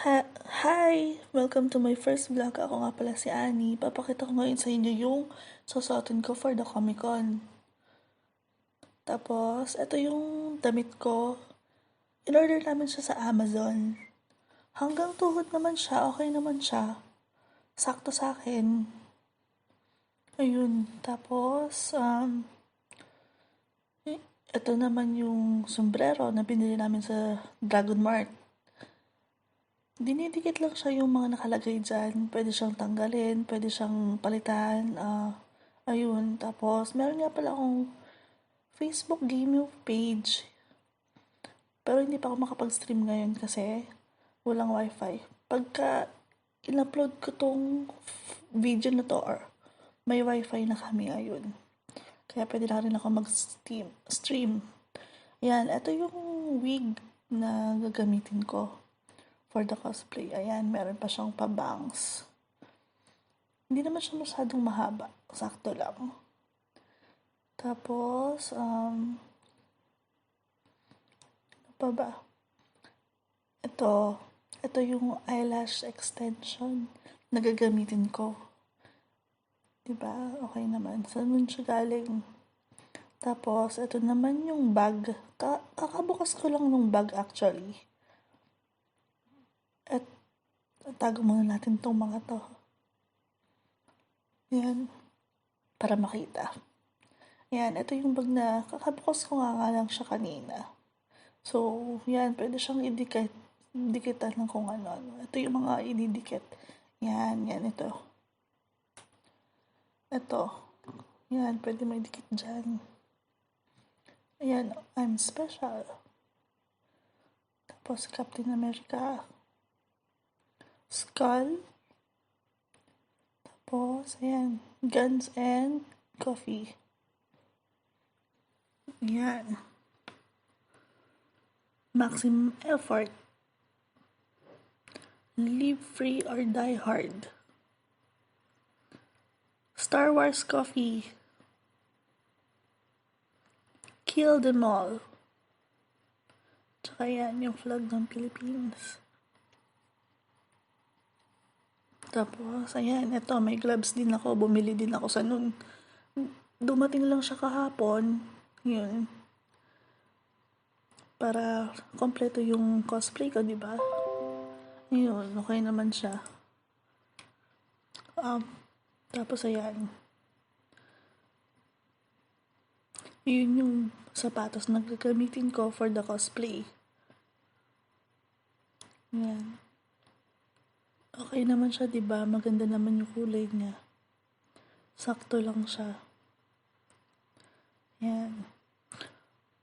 Hi! Welcome to my first vlog. Ako nga pala si Annie. Papakita ko ngayon sa inyo yung susuotin ko for the Comic Con. Tapos, ito yung damit ko. In-order namin siya sa Amazon. Hanggang tuhod naman siya. Okay naman siya. Sakto sa akin. Ayun. Tapos, ito naman yung sombrero na binili namin sa Dragon Mart. Dinidikit lang siya yung mga nakalagay dyan. Pwede siyang tanggalin, pwede siyang palitan. Ayun. Tapos, meron nga pala akong Facebook gaming page. Pero hindi pa ako makapag-stream ngayon kasi walang wifi. Pagka in-upload ko tong video na to or may wifi na kami, ayun. Kaya pwede na rin ako mag-stream. Ayan, ito yung wig na gagamitin ko for the cosplay. Ayan, meron pa siyang pabangs. Hindi naman siya masyadong mahaba. Sakto lang. Tapos, ano pa ba? Ito yung eyelash extension na gagamitin ko. Diba? Okay naman. Saan siya galing? Tapos, ito naman yung bag. Kakabukas ko lang ng bag actually. At tago muna natin tong mga to. Yan. Para makita. Yan. Ito yung bag na kakabukas ko nga lang siya kanina. So, yan. Pwede siyang dikitan ng kung ano. Ito yung mga ididikit. Yan. Yan. Ito. Yan. Pwede may dikit dyan. Ayan. I'm special. Tapos, Captain America. Skull. Tapos, ayan. Guns and coffee. Ayan. Maximum effort. Live free or die hard. Star Wars coffee. Kill them all. Tsaka yan, yung flag ng Philippines. Tapos, ayan, ito, may gloves din ako. Bumili din ako sa nun. Dumating lang siya kahapon. Yun. Para kompleto yung cosplay ko, diba? Yun, okay naman siya. Tapos, ayan. Yun yung sapatos na gagamitin ko for the cosplay. Ayan. Okay naman siya, diba? Maganda naman yung kulay niya. Sakto lang siya. Yan.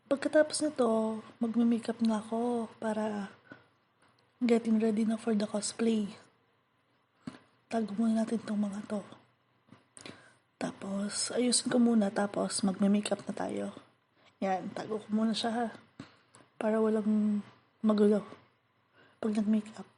Pagkatapos nito, magme-makeup na ako para getting ready na for the cosplay. Tago muna natin tong mga to. Tapos, ayusin ko muna, tapos magme-makeup na tayo. Yan, tago ko muna siya ha. Para walang magulo pag nag-makeup.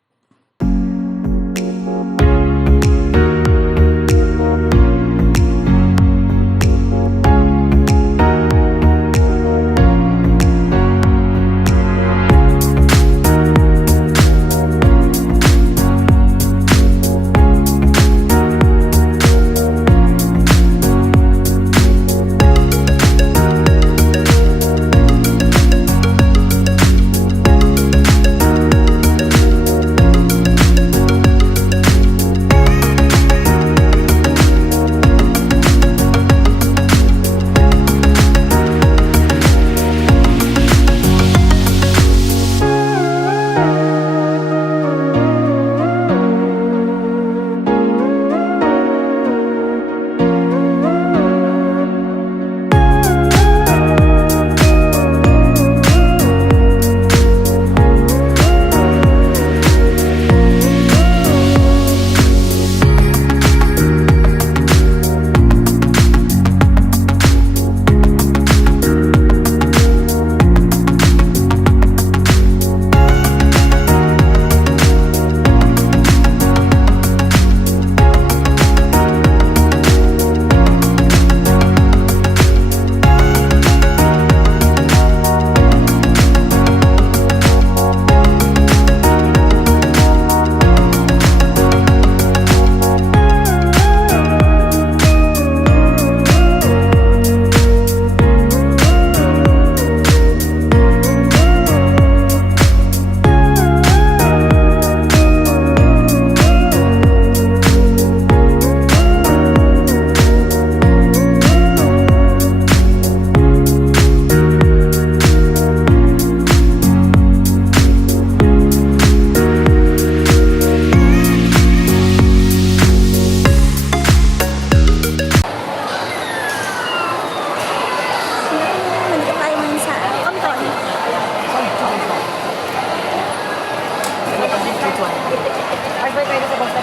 one. Wait, wait, sa box na.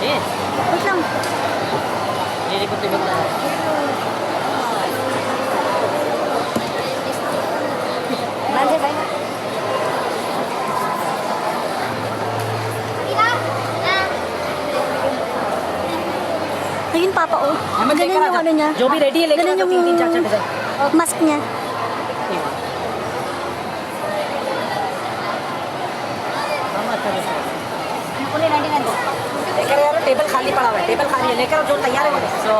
Yes. Wait lang. Lilikot-likot na. Bante, bye. Ayun, Papa, oh. Ganun yung ano niya. जो भी ready है लेकिन Ganun yung 3-4 design mask niya. लेकर यार table खाली पड़ा हुआ है टेबल खाली है लेकर जो तैयार है वो सो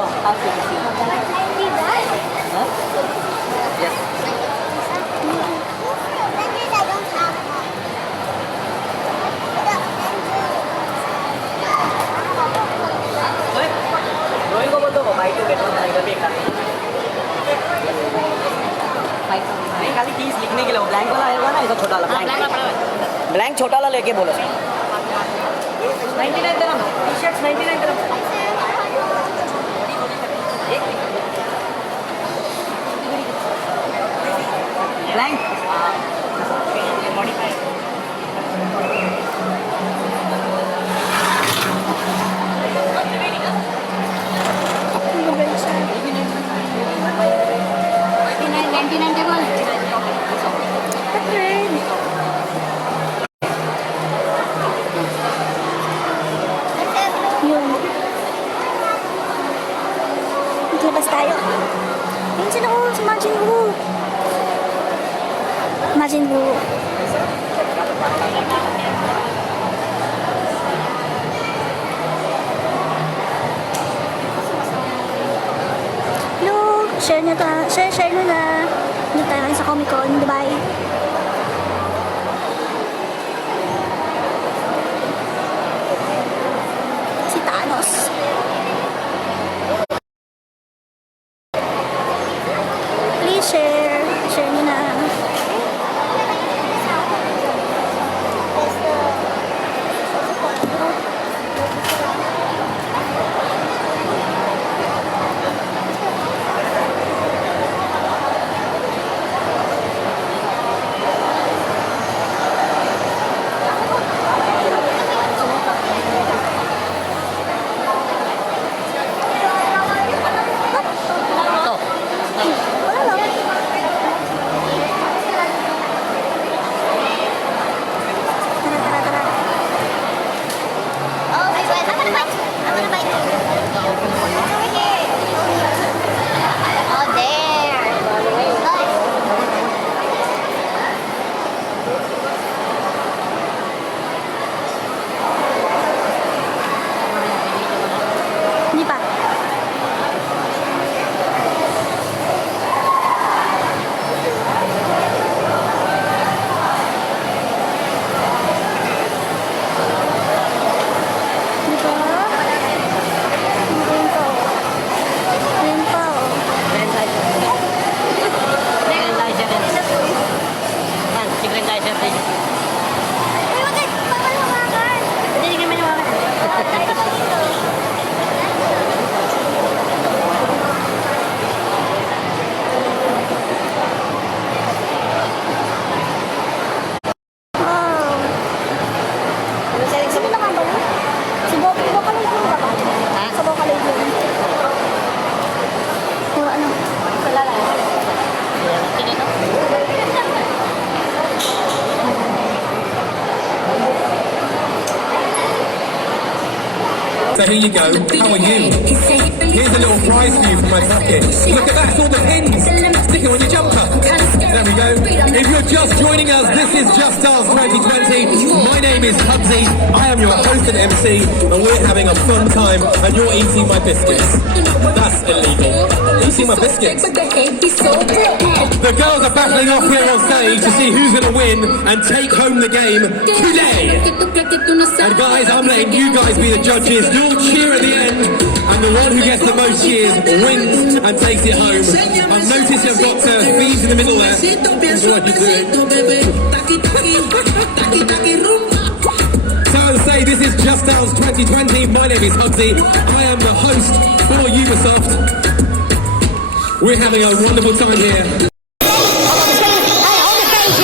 रोहित को बोल दो भाई टू गेट वन इधर भी एक नहीं खाली 30 लिखने के लिए ब्लैंक वाला आएगा ना इधर छोटा वाला ब्लैंक छोटा वाला लेके बोलो 99 dirham T shirts 99 dirham blank modify Yun. Maglabas tayo. Ayun sila, oh. Si Majin Wu. Majin Wu. Hello. Share nyo ta. Share nyo na. Doon tayo sa Comic Con, Dubai. Si Thanos. Please share. Share nyo na. Wala lang. Tara, tara, tara. Oh, I want to bite. I want to bite. Over here. Oh, there. Nice. Hindi pa. Hindi pa. Ayun pa, oh. Ayun pa, oh. Uy, wag it. Papaluwakan. Wow. Sino naman ba yun? Si Vocaloid yun ba ba? Sa Vocaloid yun. Puro ano? Kalala. So here you go. How are you? Here's a little prize for you from my pocket. Look at that, it's all the pins. Stick it on your jumper. There we go. If you're just joining us, this is Just Dance 2020. My name is Hubsy. I am your host and MC, and we're having a fun time, and you're eating my biscuits. That's illegal. Eating my biscuits. The girls are battling off here on stage to see who's going to win and take home the game today. And guys, I'm letting you guys be the judges. You'll cheer at the end, and the one who gets the most cheers wins and takes it home. I've noticed you've got thieves in the middle there. This is what you're doing. So I'll say this is Just Dance 2020. My name is Hubsy. I am the host for Ubisoft. We're having a wonderful time here. I on the stage,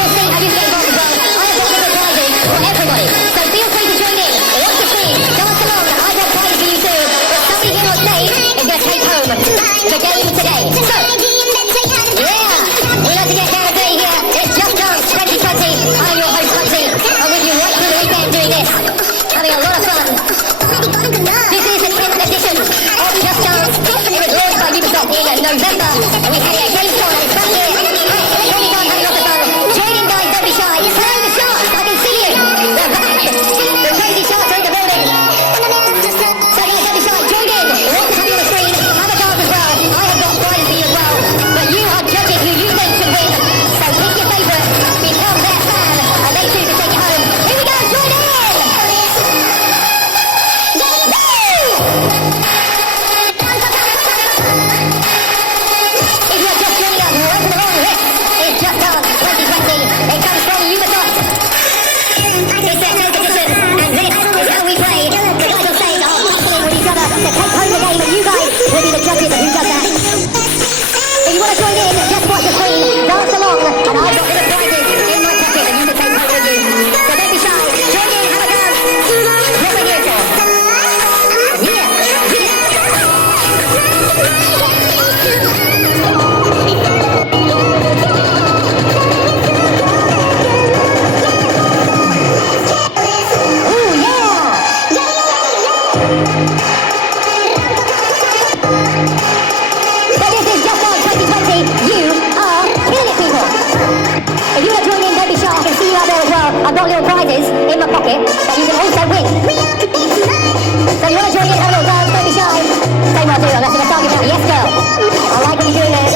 there as well. I've got little prizes in my pocket that you can also win. So you want to join in, have a little dance, don't be shy. Say what I do, let's sing a song about it. Yes, girl. I like what you're doing there.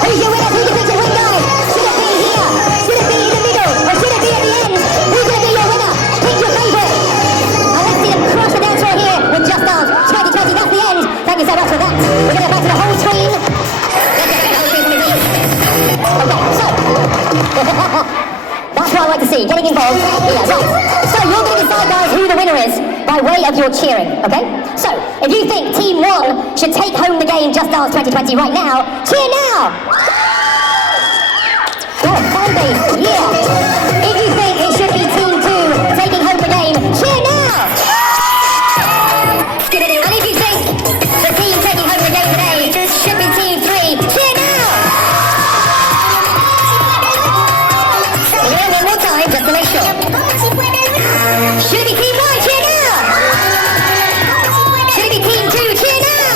Who's your winner? Who do you think should win, guys? Should it be here? Should it be in the middle? Or should it be at the end? Who's going to be your winner? Pick your favourite. And let's see them crush the dance floor here with Just Dance 2020. That's the end. Thank you so much for that. We're going to go back to the whole screen. Let's get the whole screen for me, please. Okay, so. That's what I like to see. Getting involved. Yeah, right. So you're going to decide, guys, who the winner is by way of your cheering, okay? So, if you think Team 1 should take home the game Just Dance 2020 right now, cheer now! Good, fan base, yeah. If you think it should be Team 2 taking home the game, cheer now! And if you think the team taking home the game today should be Team 3, cheer now! One more time, just to make sure. Should it be Team 1, cheer now! Should it be Team 2, cheer now!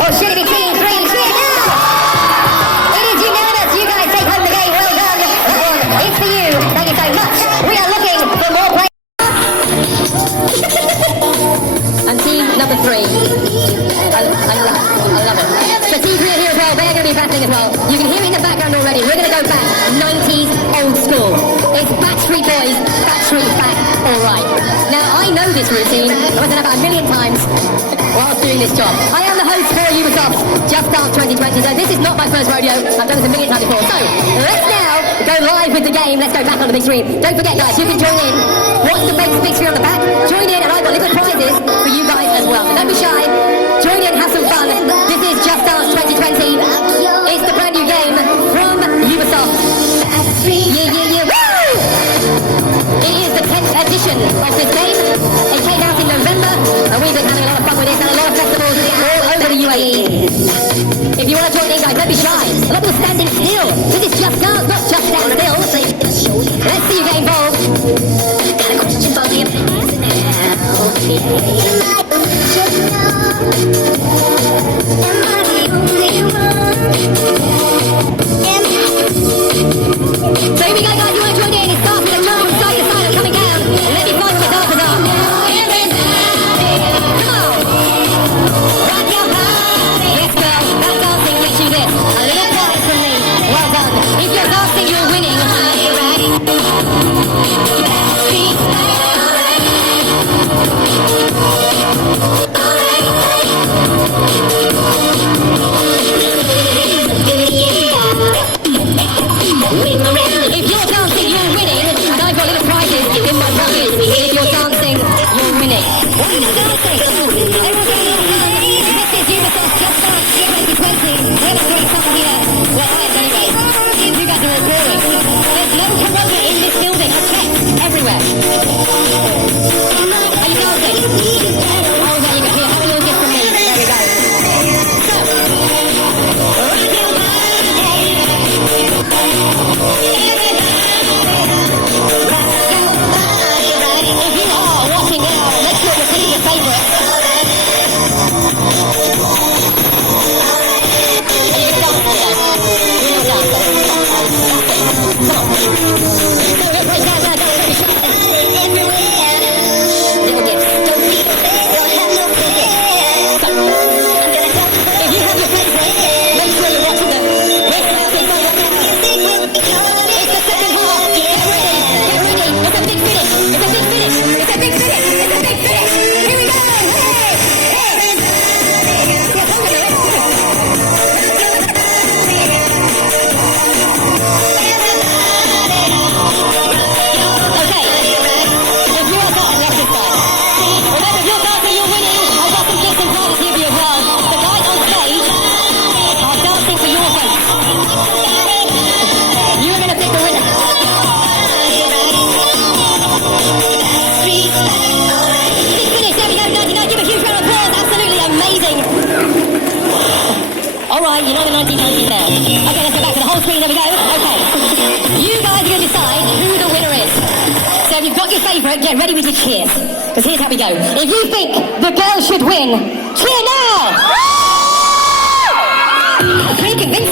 Or should it be Team 3, cheer now! It is unanimous, you guys take home the game, well done. That one is for you, thank you so much. We are looking for more players. And team number 3. I love it. So team 3 are here as well, they're going to be battling as well. You can hear it in the background already, we're going to go back 90s old school. It's Backstreet Boys, Backstreet Back, alright. Now I know this routine, I've done it about a million times whilst doing this job. I am the host for Ubisoft Just Dance 2020, so this is not my first rodeo, I've done this a million times before. So, let's now go live with the game, let's go back on the big screen. Don't forget guys, you can join in, watch the big screen on the back, join in and I've got little prizes for you guys as well. Don't be shy, join in, have some fun. This is Just Dance 2020, it's the brand new game from Ubisoft. Yeah, woo! It is the 10th edition of this game. It came out in November, and we've been having a lot of fun with it, and a lot of festivals all over the UAE. If you want to join in, guys, don't be shy. A lot of people standing still. This is Just Dance, not just stand still. Let's see you get involved. Got a question for you. So here we go, guys, you want to join in? It starts with a turn from side to side and coming down. And let me find what the dancers are. Come on! Rock your body! Yes, girl, that dancing makes you this. A little dance from me. Well done. If you're dancing, you're winning. If you're dancing, you're winning, and I've got little prizes in my pocket. If you're dancing, you're winning. Why are you not dancing? This is Ubisoft Just Dance 2020. We're not doing something here. Well, I am anyway. You guys are all boring. There's no corona in this building. I've checked everywhere. Are you dancing? Oh, there you go. Here, have a little gift from me. There we go. So, rock your body. If you are watching now, make sure you're picking your favourite. Alright, you know the 1990s now. Okay, let's go back to the whole screen, there we go. Okay. You guys are going to decide who the winner is. So if you've got your favourite, get ready with your cheers. Because here's how we go. If you think the girl should win, cheer now!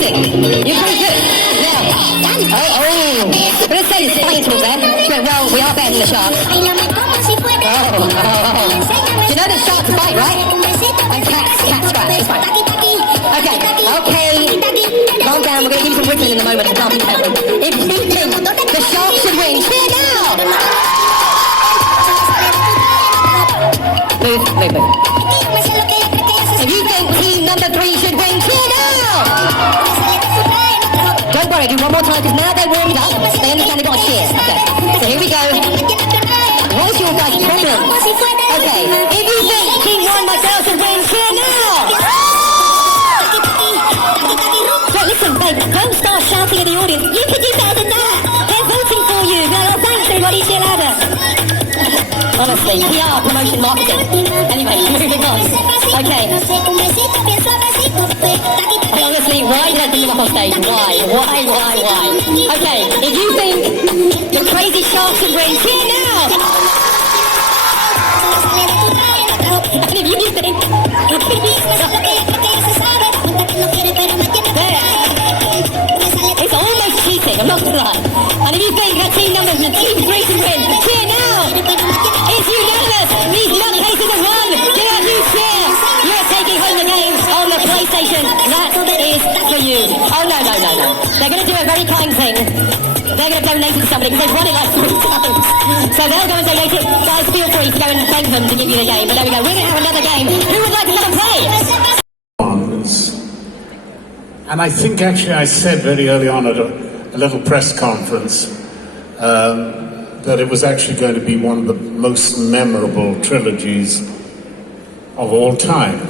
amazing. You're pretty good. Now, but let's say this funny talk there. She went, well, we are better than the sharks. Do you know that sharks bite, right? And cats scratch. It's fine. Okay. Calm down. We're going to give you some whipping in a moment. If you think the sharks should win, cheer now! Move. If you think team number 3 should win, cheer now! Don't worry, do one more time, because now they're warmed up, they understand they've got to cheer. Okay, so here we go. What's your guys' problem? Okay, if you think team 1 myself should win, cheer now! Right, listen, babe, don't start shouting at the audience. You can do better than that! They're voting for you! Oh, thanks, everybody, cheer louder! Honestly, PR, promotion, marketing. Anyway, moving on. Okay. Honestly, why did I bring them up on stage? Why? Okay, if you think the crazy sharks should win, cheer now! And if you think... It's almost cheating, I'm not gonna lie. And if you think that team numbers and team 3 should win, cheer now! It's unanimous! These nutcases have won! Give a huge cheer! You're taking home the game on the PlayStation. That is for you. Oh, no. They're going to do a very kind thing. They're going to donate it to somebody because they've won it like 3 times. So they'll go and donate it. Guys, feel free to go and thank them to give you the game. But there we go. We're going to have another game. Who would like to come and play? And I think actually I said very early on at a little press conference that it was actually going to be one of the most memorable trilogies of all time.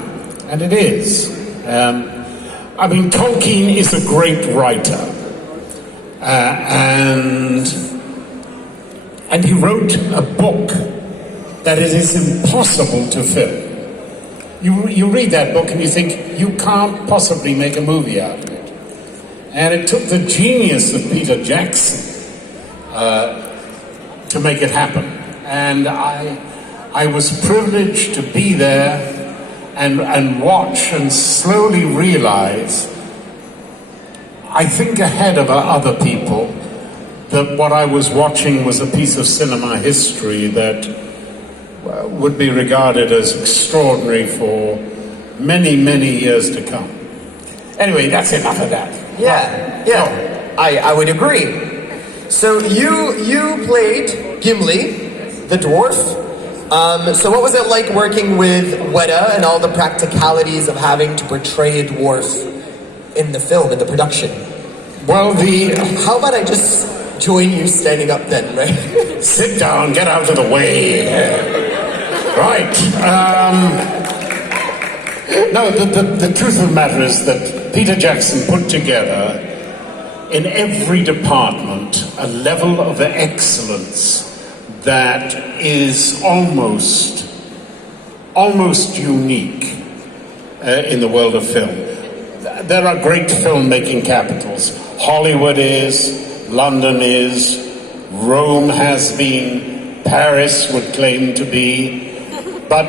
And it is. I mean, Tolkien is a great writer. And he wrote a book that it is impossible to film. You read that book and you think, you can't possibly make a movie out of it. And it took the genius of Peter Jackson to make it happen. And I was privileged to be there and watch and slowly realize, I think ahead of other people, that what I was watching was a piece of cinema history that would be regarded as extraordinary for many, many years to come. Anyway, that's enough of that. Yeah, I would agree. So you played Gimli, the dwarf. So what was it like working with Weta and all the practicalities of having to portray a dwarf in the film, in the production? Well, how about I just join you standing up then, right? Sit down, get out of the way. Right. No, the truth of the matter is that Peter Jackson put together in every department a level of excellence that is almost unique in the world of film. There are great filmmaking capitals. Hollywood is, London is, Rome has been, Paris would claim to be, but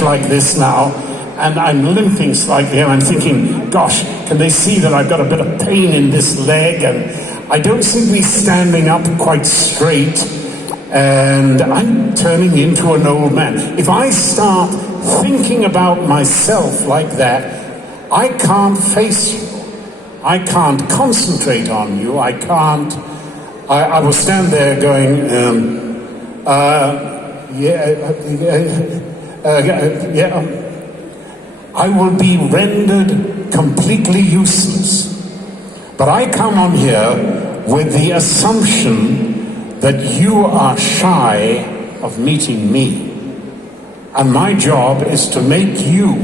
like this now, and I'm limping slightly, and I'm thinking, gosh, can they see that I've got a bit of pain in this leg, and I don't seem to be standing up quite straight, and I'm turning into an old man. If I start thinking about myself like that, I can't face you. I can't concentrate on you. I will stand there going, I will be rendered completely useless. But I come on here with the assumption that you are shy of meeting me. And my job is to make you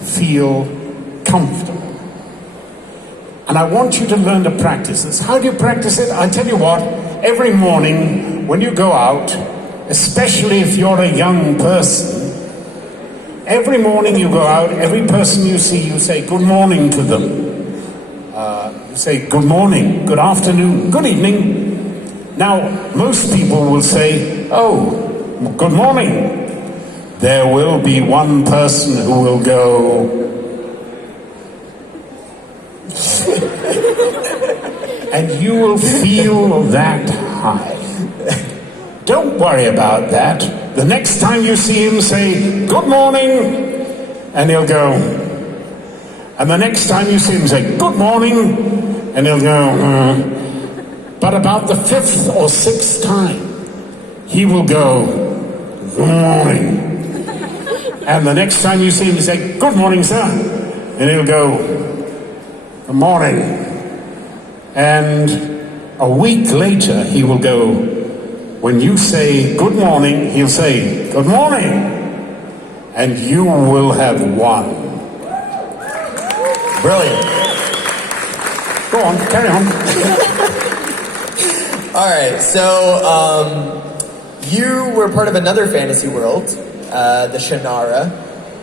feel comfortable. And I want you to learn to practice this. How do you practice it? I tell you what, every morning when you go out, especially if you're a young person, every morning you go out, every person you see, you say good morning to them. You say good morning, good afternoon, good evening. Now, most people will say, oh, good morning. there will be one person who will go, and you will feel that high. Don't worry about that. The next time you see him, say, good morning, and he'll go. And the next time you see him, say, good morning, and he'll go. But about the 5th or 6th time, he will go, good morning. And the next time you see him, you say, good morning, sir. And he'll go, good morning. And a week later, he will go, when you say good morning, he'll say, good morning. And you will have won. Brilliant. Go on, carry on. All right, so you were part of another fantasy world, the Shannara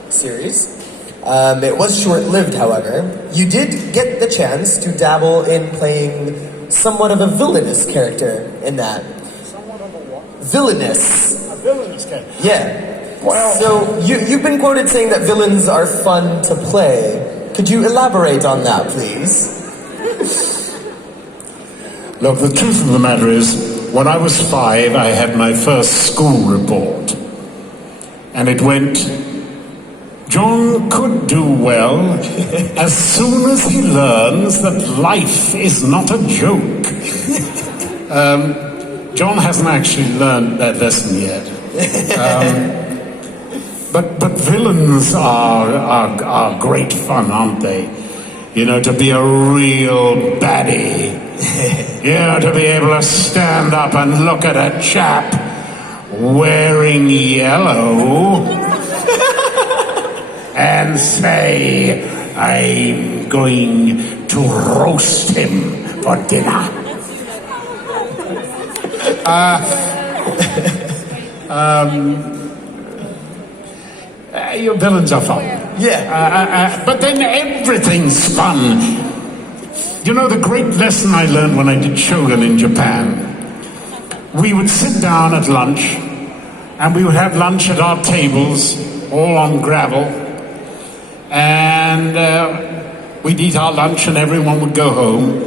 series. It was short-lived, however. You did get the chance to dabble in playing somewhat of a villainous character in that. Somewhat of a what? Villainous. A villainous character. Yeah. Well, so you've been quoted saying that villains are fun to play. Could you elaborate on that, please? look, the truth of the matter is, when I was 5, I had my first school report. And it went, John could do well as soon as he learns that life is not a joke. John hasn't actually learned that lesson yet. But villains are great fun, aren't they? You know, to be a real baddie. You know, to be able to stand up and look at a chap wearing yellow and say, I'm going to roast him for dinner. Your villains are fun. Yeah. But then everything's fun. You know, the great lesson I learned when I did Shogun in Japan, we would sit down at lunch, and we would have lunch at our tables, all on gravel, and we'd eat our lunch and everyone would go home,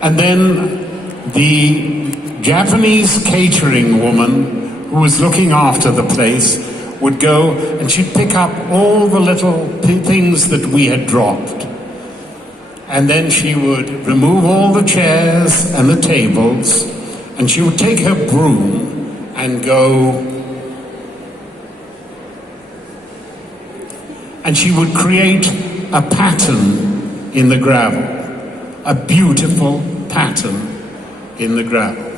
and then the Japanese catering woman who was looking after the place would go and she'd pick up all the little things that we had dropped. And then she would remove all the chairs and the tables, and she would take her broom and go, and she would create a pattern in the gravel, a beautiful pattern in the gravel.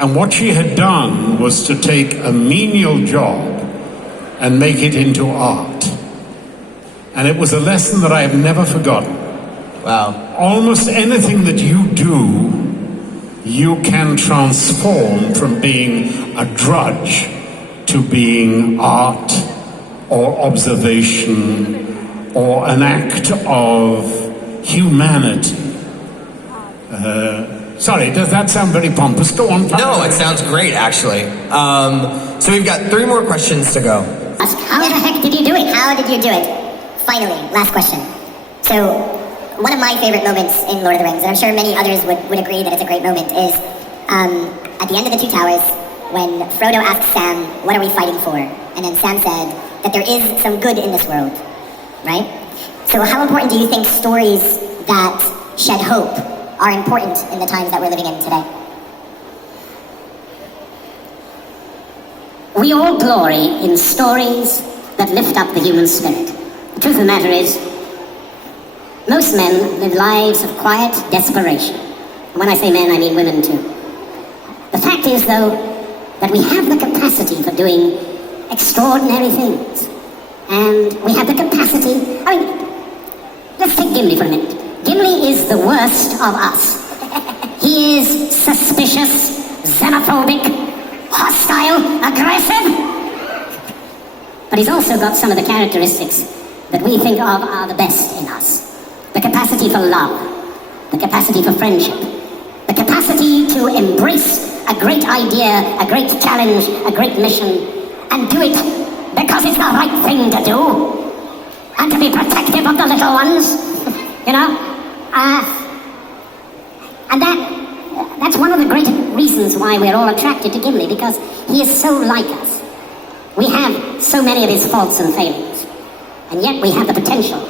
And what she had done was to take a menial job and make it into art. And it was a lesson that I have never forgotten. Wow. Almost anything that you do, you can transform from being a drudge to being art or observation or an act of humanity. Sorry, does that sound very pompous? Go on. No, it sounds great, actually. So we've got 3 more questions to go. How the heck did you do it? How did you do it? Finally, last question. So, one of my favorite moments in Lord of the Rings, and I'm sure many others would agree that it's a great moment, is at the end of the Two Towers, when Frodo asked Sam, what are we fighting for? And then Sam said that there is some good in this world, right? So how important do you think stories that shed hope are important in the times that we're living in today? We all glory in stories that lift up the human spirit. The truth of the matter is, most men live lives of quiet desperation. And when I say men, I mean women too. The fact is, though, that we have the capacity for doing extraordinary things. And we have the capacity, let's take Gimli for a minute. Gimli is the worst of us. He is suspicious, xenophobic, hostile, aggressive. But he's also got some of the characteristics that we think of are the best in us. The capacity for love, the capacity for friendship, the capacity to embrace a great idea, a great challenge, a great mission, and do it because it's the right thing to do, and to be protective of the little ones, you know. And that's one of the great reasons why we're all attracted to Gimli, because he is so like us. We have so many of his faults and failings, and yet we have the potential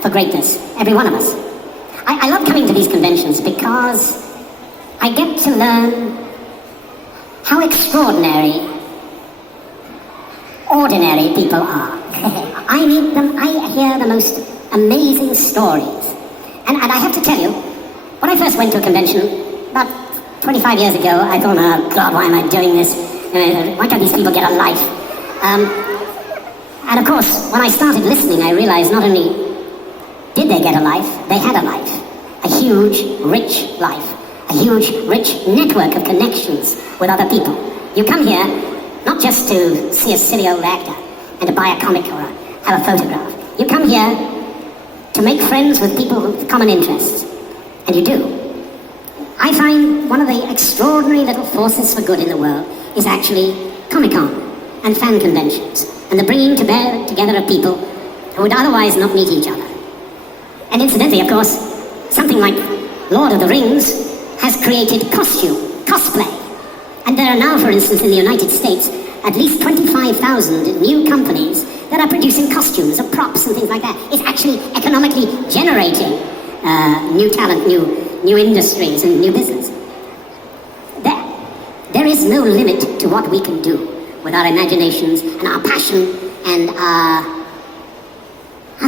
for greatness, every one of us. I love coming to these conventions because I get to learn how extraordinary ordinary people are. I meet them, I hear the most amazing stories. And I have to tell you, when I first went to a convention, about 25 years ago, I thought, oh God, why am I doing this? Why can't these people get a life? And of course, when I started listening, I realized not only did they get a life, they had a life. A huge, rich life. A huge, rich network of connections with other people. You come here not just to see a silly old actor and to buy a comic or have a photograph. You come here to make friends with people with common interests. And you do. I find one of the extraordinary little forces for good in the world is actually Comic-Con and fan conventions and the bringing together of people who would otherwise not meet each other. And incidentally, of course, something like Lord of the Rings has created cosplay. And there are now, for instance, in the United States, at least 25,000 new companies that are producing costumes and props and things like that. It's actually economically generating new talent, new industries and new business. There is no limit to what we can do with our imaginations and our passion and our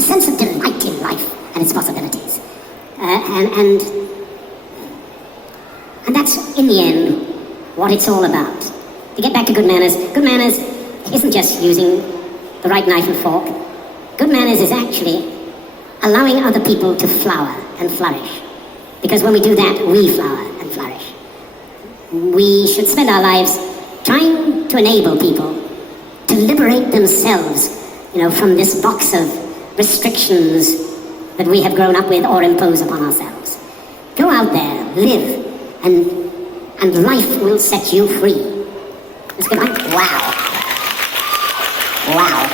sense of delight in life and its possibilities. And that's, in the end, what it's all about. To get back to good manners isn't just using the right knife and fork. Good manners is actually allowing other people to flower and flourish. Because when we do that, we flower and flourish. We should spend our lives trying to enable people to liberate themselves, from this box of restrictions that we have grown up with or impose upon ourselves. Go out there, live, and life will set you free. That's good, right? Wow.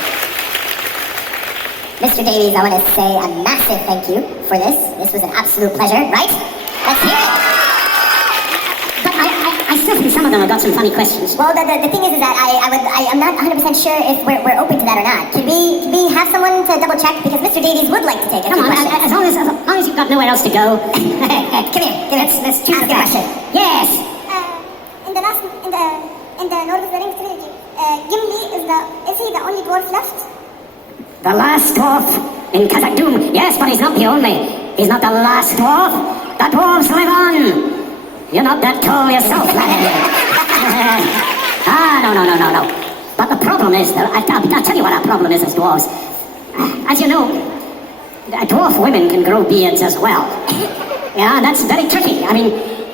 Mr. Davies, I want to say a massive thank you for this. This was an absolute pleasure, right? Let's hear it. But I still think some of them have got some funny questions. Well, the thing is that I'm not 100% sure if we're open to that or not. Can we have someone to double check? Because Mr. Davies would like to take it. Come on, as long as you've got nowhere else to go. Come here. Let's choose a question. Yes. In the Lord of the Rings trilogy, Gimli is he the only dwarf left? The last dwarf in Khazad-dûm. Yes, but he's not the only. He's not the last dwarf. The dwarves live on. You're not that tall yourself, lad. No. But the problem is, I'll tell you what our problem is as dwarves. As you know, dwarf women can grow beards as well. Yeah, that's very tricky. I mean,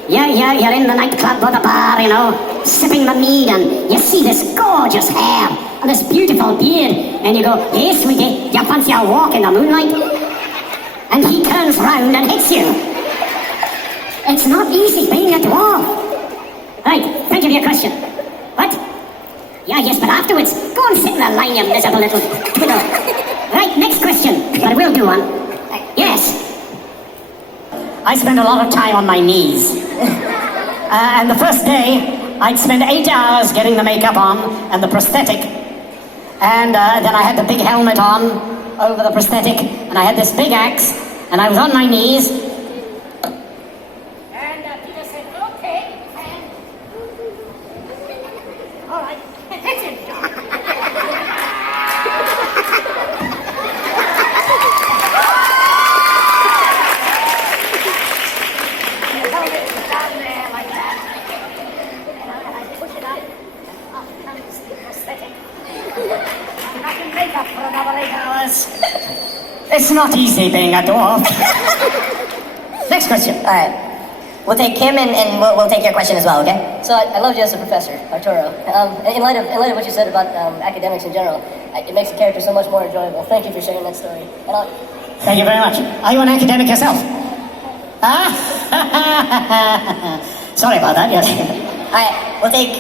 you're in the nightclub or the bar, sipping the mead, and you see this gorgeous hair and this beautiful beard, and you go, hey, sweetie, do you fancy a walk in the moonlight? And he turns round and hits you. It's not easy being a dwarf. Right, thank you for your question. What? Yes, but afterwards, go and sit in the line, you miserable little twiddle. Right, next question, but we'll do one. Yes. I spend a lot of time on my knees. And the first day, I'd spend 8 hours getting the makeup on and the prosthetic. And then I had the big helmet on over the prosthetic, and I had this big axe, and I was on my knees. And Peter said, okay, and... All right, hit him. It's not easy being a dwarf. Next question. All right. We'll take Kim and we'll take your question as well, okay? So I loved you as a professor, Arturo. In light of what you said about academics in general, it makes the character so much more enjoyable. Thank you for sharing that story. Thank you very much. Are you an academic yourself? Sorry about that, yes. All right, we'll take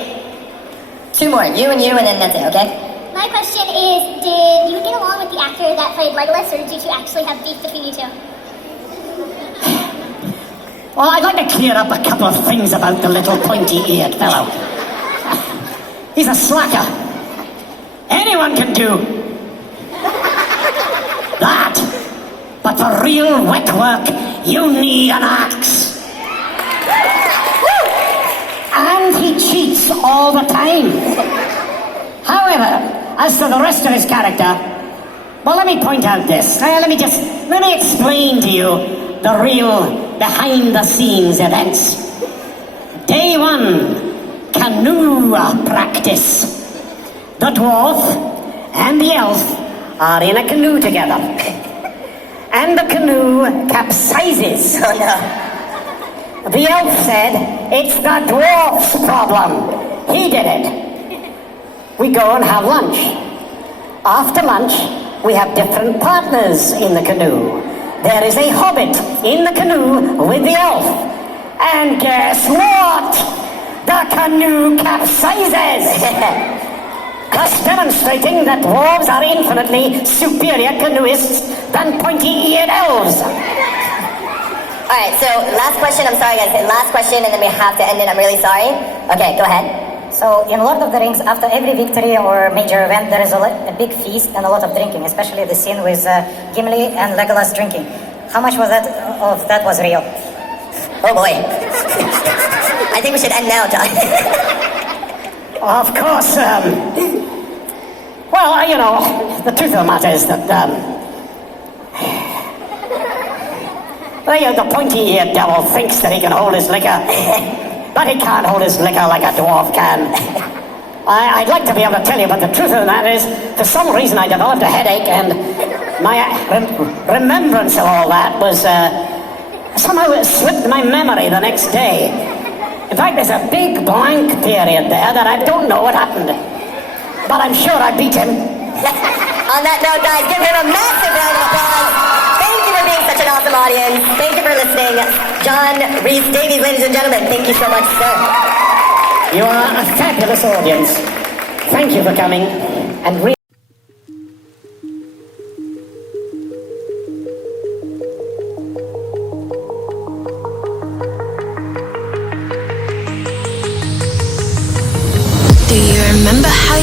Two more. You, and then that's it, okay? My question is, did you get along with the actor that played Legolas, or did you actually have beef between you two? Well, I'd like to clear up a couple of things about the little pointy-eared fellow. He's a slacker. Anyone can do that. But for real wet work, you need an axe. And he cheats all the time. However, as for the rest of his character, well, let me point out this. Let me explain to you the real behind-the-scenes events. Day one, canoe practice. The dwarf and the elf are in a canoe together. And the canoe capsizes. Oh no. The elf said, it's the dwarf's problem. He did it. We go and have lunch. After lunch, we have different partners in the canoe. There is a hobbit in the canoe with the elf. And guess what? The canoe capsizes. Thus demonstrating that dwarves are infinitely superior canoeists than pointy-eared elves. Alright, so last question, I'm sorry guys, last question and then we have to end it, I'm really sorry. Okay, go ahead. So in Lord of the Rings, after every victory or major event, there is a big feast and a lot of drinking, especially the scene with Gimli and Legolas drinking. How much was that was real? Oh boy. I think we should end now, John. Of course, well, you know, the truth of the matter is that, well, the pointy-eared devil thinks that he can hold his liquor, but he can't hold his liquor like a dwarf can. I'd like to be able to tell you, but the truth of the matter is, for some reason I developed a headache, and my remembrance of all that was, somehow it slipped my memory the next day. In fact, there's a big blank period there that I don't know what happened. But I'm sure I beat him. On that note, guys, give him a massive round of applause. Thank you for being such an awesome audience. Thank you for listening. John Rhys Davies, ladies and gentlemen, thank you so much, sir. You are a fabulous audience. Thank you for coming. And do you remember how you